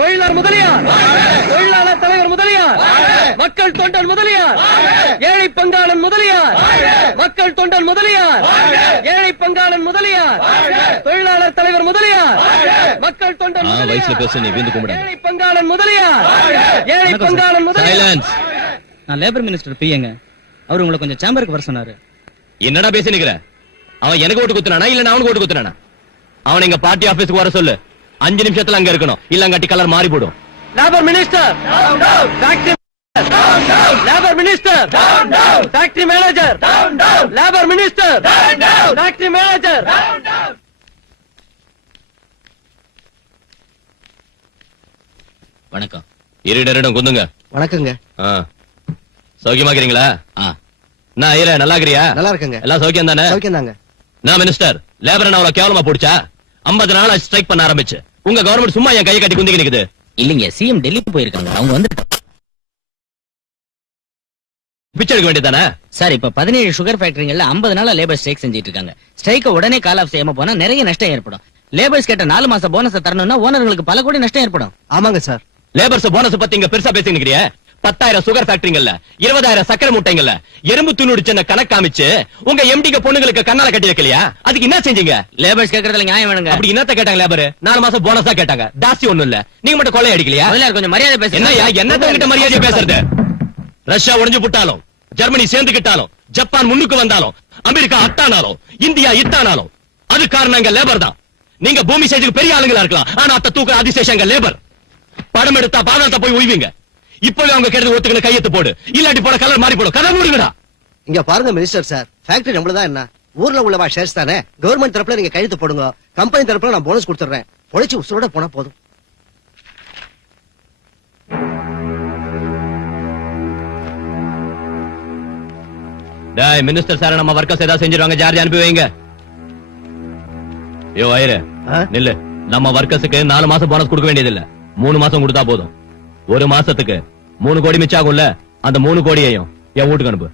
தொழிலாளர் முதலியார், தொழிலாளர் தலைவர் முதலியார், மக்கள் தொண்டன் முதலியார், ஏழை பங்காளன் முதலியார், மக்கள் தொண்டன் முதலியார், ஏழை பங்காளன் முதலியார், தொழிலாளர் தலைவர் முதலியார், மக்கள் தொண்டன் ஏழை பங்காளன் முதலியார், ஏழை பங்காளன் முதலியார். நான் லேபர் மினிஸ்டர் பிஏங்க. அவர் உங்களை கொஞ்சம் சேம்பருக்கு வர சொன்னாரு. என்னடா பேசி நிக்கிற? அவன் எனக்கு ஓட்டு குத்துனானா இல்ல நான் அவனுக்கு ஓட்டு குத்துனானா? அவன் எங்க பார்ட்டி ஆபீஸ்க்கு வர சொல்லு. 5 நிமிஷத்துல அங்க இருக்கணும், இல்லங்காட்டி கலர் மாறி போடும். Labour minister, labour minister, factory manager, labour minister, factory manager. வணக்கம். இருடரிடம் குந்துங்க. வணக்கங்க. சௌக்கியமாக்கிறீங்களா? நான் ஐயா நல்லா இருக்கிறியா? நல்லா இருக்குங்க. எல்லாம் சௌக்கியம் தானே? சௌக்கியம் தாங்க. நான் மினிஸ்டர் லேபர் அவ்வளவு கேவலமா போடுச்சா? 50 நாளா ஸ்ட்ரைக் பண்ண ஆரம்பிச்சு. உங்க கவர்மெண்ட் சும்மா என் கையை கட்டி குந்திக்கு நிக்குது. இல்லீங்க, சிஎம் டெல்லி போயிருக்காங்க. அவங்க வந்து பிச்சை எடுக்க வேண்டியதானே? சார், இப்ப 17 சுகர் ஃபேக்டரிகள்ல 50 நாளா லேபர் ஸ்ட்ரைக் செஞ்சிட்டு இருக்காங்க. ஸ்ட்ரைக்க உடனே கால் ஆஃப் செய்யாம போனா நிறைய நஷ்டம் ஏற்படும். லேபர்ஸ் கேட்ட 4 மாச போனஸ் தரணும்னா ஓனர்களுக்கு பல கோடி நஷ்டம் ஏற்படும். ஆமாங்க சார். லேபர்ஸ் போனஸ் பத்தி இங்க பெருசா பேசி நிக்கிறியே. 10,000 சுகர் ஃபேக்டரிங்கல்ல 20,000 சக்கரை மூட்டைங்கல்ல எறும்பு துண்ணூறு சின்ன கணக்கு காமிச்சு உங்க எம்டிக்கு பொண்ணுங்களுக்கு கண்ணால கட்டி வைக்கலையா? அதுக்கு என்ன செஞ்சீங்க? லேபர்ஸ் கேக்குறதுல நியாயம் வேணுங்க. அப்படி என்னத்த கேட்டாங்க லேபர்? 4 மாசம் போனஸா கேட்டாங்க. ஜாஸ்தி ஒண்ணும் இல்ல. நீங்க மட்டும் கொள்ளை அடிக்கலையா? முதல்ல கொஞ்சம் மரியாதை பேசுங்க. என்னையா என்னத்த மரியாதை பேசுறது? ரஷ்யா உடைஞ்சு புட்டாலும், ஜெர்மனி சேர்ந்துகிட்டாலும், ஜப்பான் முன்னுக்கு வந்தாலும், அமெரிக்கா அத்தானாலும், இந்தியா இத்தானாலும் அது காரணம் எங்க லேபர் தான். நீங்க பூமி சைஸுக்கு பெரிய ஆளுங்களா இருக்கலாம், ஆனா அத்த தூக்க அதிசேஷம் எங்க லேபர். படம் எடுத்தா பாதாளத்தை போய் உய்வீங்க. இப்பவே அவங்க கேட்டு ஒத்துக்கல கையெழுத்து போடு, இல்லாட்டி போட கலர் மாறி போடும். கதை மூடுங்கடா. இங்க பாருங்க மினிஸ்டர் சார், ஃபேக்டரி நம்மளதான் என்ன, ஊர்ல உள்ளவா ஷேர்ஸ் தானே. கவர்மெண்ட் தரப்புல நீங்க கையெழுத்து போடுங்க, கம்பெனி தரப்புல நான் போனஸ் கொடுத்துறேன். பொழைச்சு உசுரோட போனா போதும். டேய் மினிஸ்டர் சார், நம்ம வர்க்கர்ஸ் ஏதாவது செஞ்சிருவாங்க, ஜார்ஜ் அனுப்பி வைங்க. யோ ஐயரே நில்லு. நம்ம வர்க்கர்ஸுக்கு 4 மாசம் போனஸ் கொடுக்க வேண்டியது இல்ல, 3 மாசம் கொடுத்தா போதும். 1 மாசத்துக்கு 3 கோடி மிச்சாகும்ல, அந்த 3 கோடியையும் என் வீட்டுக்கு அனுப்பு.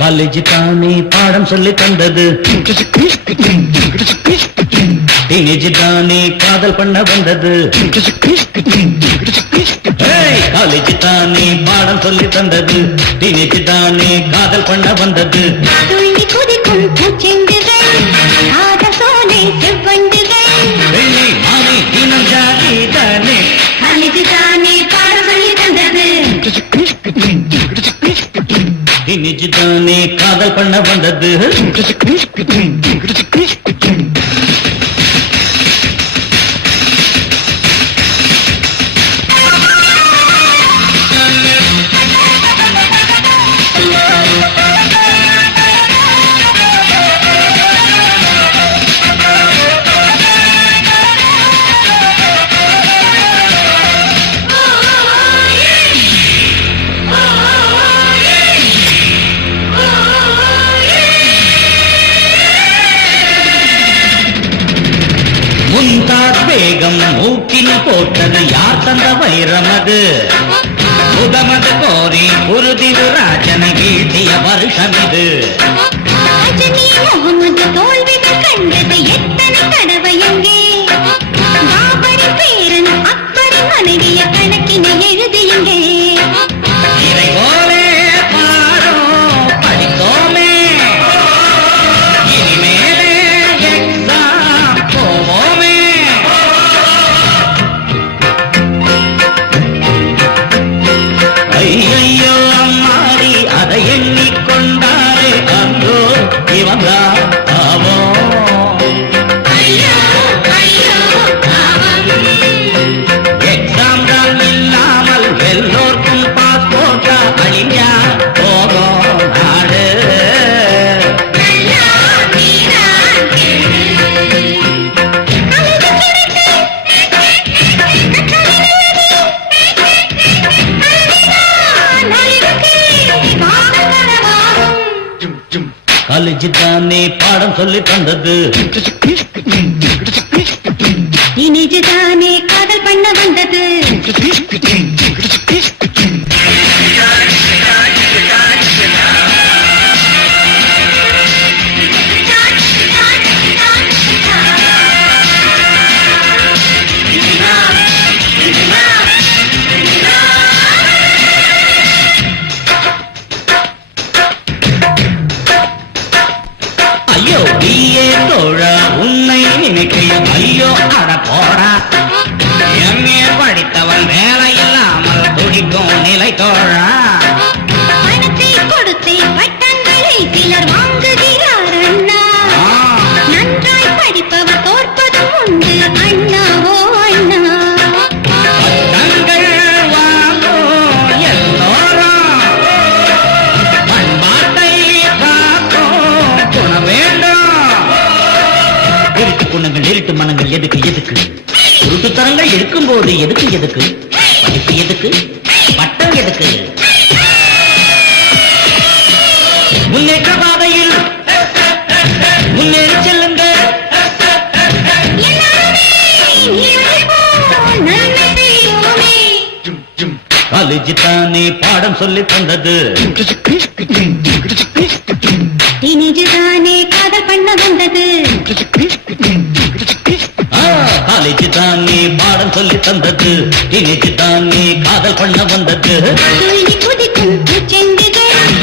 காலேஜ் தானே பாடம் சொல்லி தந்தது, டீனேஜ் தானே காதல் பண்ண வந்தது. காலேஜ் தானே பாடம் சொல்லி தந்தது, டீனேஜ் தானே காதல் பண்ண வந்தது. வெள்ளி மாறி தினம் ஜாதி தானே, காலேஜ் தானே பாடம் சொல்லி தந்தது, டீனேஜ் தானே காதல் பண்ண வந்தது. வேகம் மூக்கில் போட்டது யார் தந்த வைரமது? முதமது கோரி குருதிவு ராஜன வீழ்த்திய வருஷம் இது. தோல்விகள் கண்டது எத்தனை தடவை எங்கே? பாபரின் பேரன் அக்பரின் மனைவிய கணக்கினை எழுதியங்கே. இதை போலே பாரோ படித்தோமே, இனிமேலே எக்ஸாம் போவோமே. ஐயோ அம்மாடி அதை எண்ணிக்கொண்டாரே அந்தோ இவங்க ஆவோ. எக்ஸாம் தான் இல்லாமல் எல்லோருக்கும் பாஸ்போர்ட்டா அழிஞ்சா போகும் நாடு. காலேஜ் தானே பாடம் சொல்லி தந்தது, டீனேஜ் தானே காதல் பண்ண வந்தது ஐயோ நீயே தோழா உன்னை நினைக்கையும் ஐயோ அட போடா எம்ஏ படித்தவன் வேலை இல்லாமல் துடிக்கும் நிலை தோழா பணத்தை கொடுத்தே பட்டங்களை சிலர் வாங்குகிறார் அண்ணா நன்றாய் படிப்பவர் தோற்பதும் உண்டு அண்ணாவோ அண்ணா பட்டங்கள் வாங்கும் எல்லோரும் பண்பாட்டை காக்கும் குண வேண்டும் இருட்டு குணங்கள் இருட்டு மனங்கள் எதுக்கு எதுக்கு உருட்டுத்தனங்கள் இருக்கும்போது எதுக்கு எதுக்கு படிப்பு எதுக்கு பட்டம் எதுக்கு முன்னேற்ற பாதையில் முன்னேறி செல்லுங்க காலேஜ் தானே பாடம் சொல்லி தந்தது டீனேஜ் தானே காதல் பண்ண வந்தது காலேஜ் தானே பாடம் சொல்லி தந்தது டீனேஜ் தானே காதல் பண்ண வந்தது துள்ளி குதிக்கும் பூச்செண்டுகள்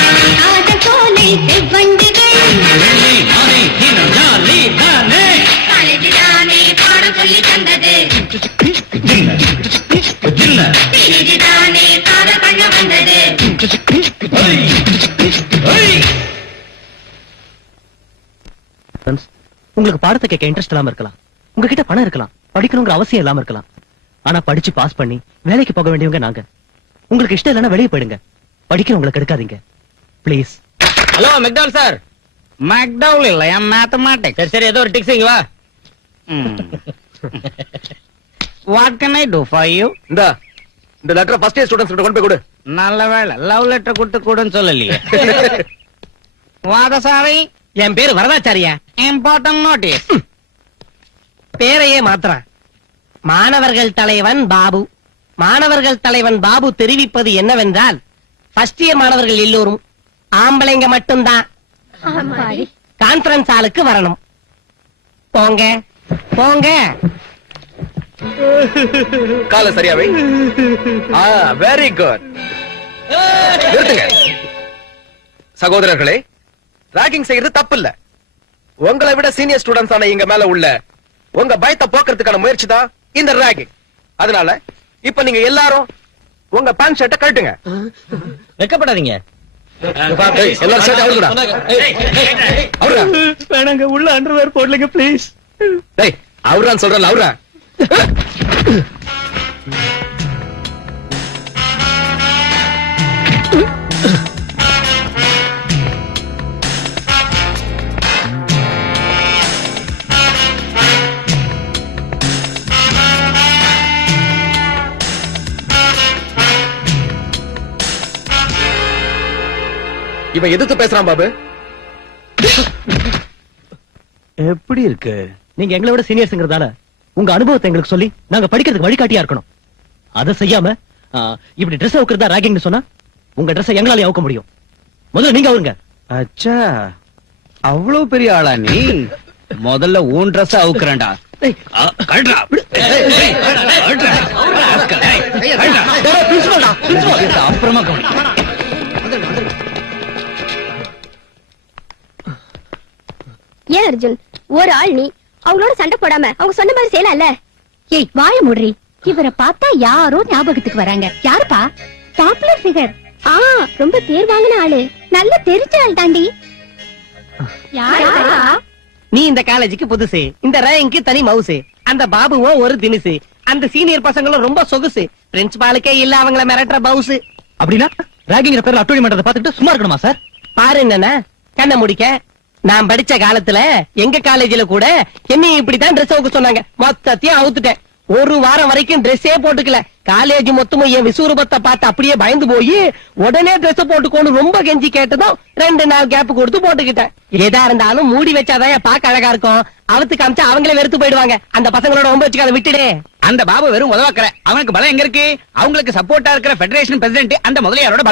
காதல் போலே செவ்வண்டுகள் நானே தினம் ஜாலி தானே காலேஜ் தானே பாடம் சொல்லி தந்தது டீனேஜ் தானே காதல் பண்ண வந்தது உங்களுக்கு பாடத்தை கேட்க இன்ட்ரெஸ்ட் இல்லாம இருக்கலாம், உங்ககிட்ட பணம் இருக்கலாம், படிக்கணுங்கிற அவசியம் இல்லாம இருக்கலாம். ஆனா படிச்சு பாஸ் பண்ணி வேலைக்கு போக வேண்டியவங்க நாங்க. உங்களுக்கு இஷ்டம் இல்லைன்னா வெளியே போயிடுங்க. படிக்கிறவங்களுக்கு எடுக்காதீங்க please. Hello McDowell sir. McDowell இல்ல மேத்தமேட்டிக்ஸ். சரி சரி, ஏதோ ஒரு டிக்ஸிங் வா. What can I do for you? இந்த லெட்டர் ஃபர்ஸ்ட் இயர் ஸ்டூடண்ட்ஸ் கிட்ட கொண்டு போய் கொடு. நல்ல வேளை லவ் லெட்டர் கொடுத்து கூடன்னு சொல்லலையே. வாதசாரி, என் பேரு வரதாச்சாரியா. Important notice. பேரையே மாத்திரம். மாணவர்கள் தலைவன் பாபு. மாணவர்கள் தலைவன் பாபு தெரிவிப்பது என்னவென்றால், ஃபர்ஸ்ட் இயர் மாணவர்கள் எல்லோரும் ஆம்பளைங்க மட்டும்தான் கான்பரன்ஸ் ஹாலுக்கு வரணும். போங்க போங்க. கால சரியாவே. Very good. நிறுத்துங்க. சகோதரர்களே, ராகிங் செய்யறது தப்பு இல்ல. உங்களை விட சீனியர் ஸ்டூடெண்ட்ஸ் ஆன இங்க மேல உள்ள உங்க பயத்தை போக்குறதுக்கான முயற்சி தான் இந்த ராகிங். அதனால இப்ப நீங்க எல்லாரும் உங்க பேண்ட் ஷர்ட்டை கழட்டுங்க. வெக்கப்படாதீங்க. எல்லாரும் ஷர்ட் அவுடுடா. அவுடுடா. வேணாங்க, உள்ள அண்டர்வேர் போடலங்க ப்ளீஸ். டேய், அவுறான்னு சொல்றல, அவுறா. இவன் எதிர்த்து பேசுறான் பாபு. எப்படி இருக்கு? நீங்க எங்களை விட சீனியர்ஸ்ங்கிறதால உங்க அனுபவத்தை எங்களுக்கு சொல்லி நாங்க படிக்கிறதுக்கு வழிகாட்டியா இருக்கணும். அதை செய்யாம இப்படி ட்ரெஸ் அவுக்கிறதா ராகிங்னு சொன்னா உங்க ட்ரெஸ் எங்களால அவுக்க முடியும். முதல்ல நீங்க அவுங்க. அச்சா, அவ்வளவு பெரிய ஆளா நீ? முதல்ல உன் ட்ரெஸ் அவுக்குறேன்டா. அப்புறமா ஏன் அர்ஜுன், ஒரு ஆள் நீ அவங்களோட சண்டை போடாம அவங்க சொன்ன மாதிரி செய்யலாம்ல? ஏய் வாய மூடுறி. இவரை பார்த்தா யாரோ ஞாபகத்துக்கு வராங்க. யாருப்பா? Popular figure. ரொம்ப பேர் வாங்கின ஆளு. நல்ல தெரிஞ்ச ஆள் தாண்டி. யாரா? நீ இந்த காலேஜுக்கு புதுசு. இந்த ரேங்க்கு தனி மவுசு. அந்த பாபுவும் ஒரு தினுசு. அந்த சீனியர் பசங்களும் ரொம்ப சொகுசு. பிரின்சிபாலுக்கே இல்ல அவங்கள மிரட்டுற பவுசு. அப்படின்னா ராகிங்கிற பேர்ல அட்டோடி பண்றதை பார்த்துட்டு சும்மா இருக்கணுமா சார்? பாரு என்னன்னா, கண்ணை முடிக்க. நான் படிச்ச காலத்துல எங்க காலேஜ்ல கூட என்ன இப்படித்தான் ட்ரெஸ் அவுக்க சொன்னாங்க. மொத்தத்தையும் அவுத்துட்டேன். ஒரு வாரம் வரைக்கும் ட்ரெஸ்ஸே போட்டுக்கல. காலேஜ் மொத்தமும் என் விசுரூபத்தை பார்த்து அப்படியே பயந்து போய் உடனே ட்ரெஸ் போட்டுக்கோன்னு ரொம்ப கெஞ்சி கேட்டதும் 2 நாள் கேப் கொடுத்து போட்டுக்கிட்டேன். எதா இருந்தாலும் மூடி வச்சாதான் பார்க்க அழகா இருக்கும். அவத்து காமிச்சா அவங்களே வெறுத்து போயிடுவாங்க. அந்த பசங்களோட ரொம்ப வச்சுக்காத விட்டுடு. அந்த பாபு வெறும் உதவாக்கற அவனுக்கு பலம் எங்க இருக்கு? அவங்களுக்கு சப்போர்ட்டா இருக்கிற ஃபெடரேஷன் பிரசிடென்ட் அந்த முதலியாரோட பலம்.